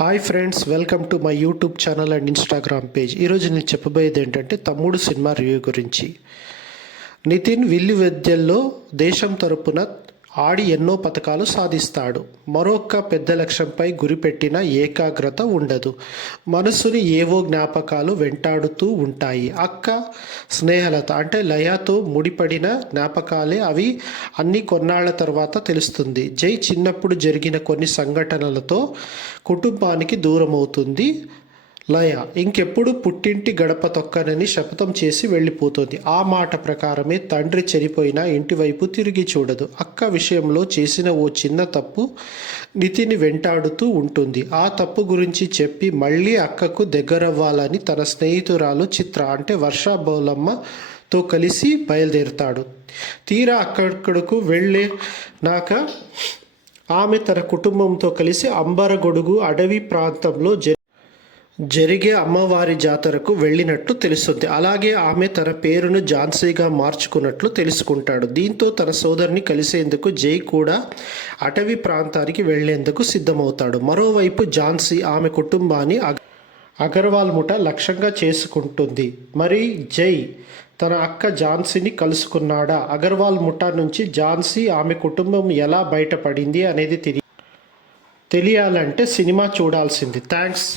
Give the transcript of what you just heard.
Hi friends, welcome to my YouTube channel and Instagram page. ఈరోజు నేను చెప్పబోయేది ఏంటంటే తమ్ముడు సినిమా రివ్యూ గురించి. నితిన్ విద్యల్లో దేశం తరపున ఆడి ఎన్నో పథకాలు సాధిస్తాడు. మరొక పెద్ద లక్ష్యంపై గురిపెట్టిన ఏకాగ్రత ఉండదు. మనసుని ఏవో జ్ఞాపకాలు వెంటాడుతూ ఉంటాయి. అక్క స్నేహలత అంటే లయతో ముడిపడిన జ్ఞాపకాలే అవి అన్ని కొన్నాళ్ల తర్వాత తెలుస్తుంది. జై చిన్నప్పుడు జరిగిన కొన్ని సంఘటనలతో కుటుంబానికి దూరమవుతుంది. లయ ఇంకెప్పుడు పుట్టింటి గడప తొక్కనని శపథం చేసి వెళ్ళిపోతుంది. ఆ మాట ప్రకారమే తండ్రి చనిపోయినా ఇంటి వైపు తిరిగి చూడదు. అక్క విషయంలో చేసిన ఓ చిన్న తప్పు నితిని వెంటాడుతూ ఉంటుంది. ఆ తప్పు గురించి చెప్పి మళ్ళీ అక్కకు దగ్గరవ్వాలని తన స్నేహితురాలు చిత్ర అంటే వర్ష బౌలమ్మతో కలిసి బయలుదేరుతాడు. తీరా అక్కడకు వెళ్ళినాక ఆమె తన కుటుంబంతో కలిసి అంబరగొడుగు అడవి ప్రాంతంలో జరిగే అమ్మవారి జాతరకు వెళ్ళినట్టు తెలుస్తుంది. అలాగే ఆమె తన పేరును ఝాన్సీగా మార్చుకున్నట్లు తెలుసుకుంటాడు. దీంతో తన సోదరిని కలిసేందుకు జై కూడా అటవీ ప్రాంతానికి వెళ్లేందుకు సిద్ధమవుతాడు. మరోవైపు ఝాన్సీ ఆమె కుటుంబాన్ని అగర్వాల్ ముఠ లక్ష్యంగా చేసుకుంటుంది. మరి జై తన అక్క ఝాన్సీని కలుసుకున్నాడా? అగర్వాల్ ముఠా నుంచి ఝాన్సీ ఆమె కుటుంబం ఎలా బయటపడింది అనేది తెలియాలంటే సినిమా చూడాల్సింది. థ్యాంక్స్.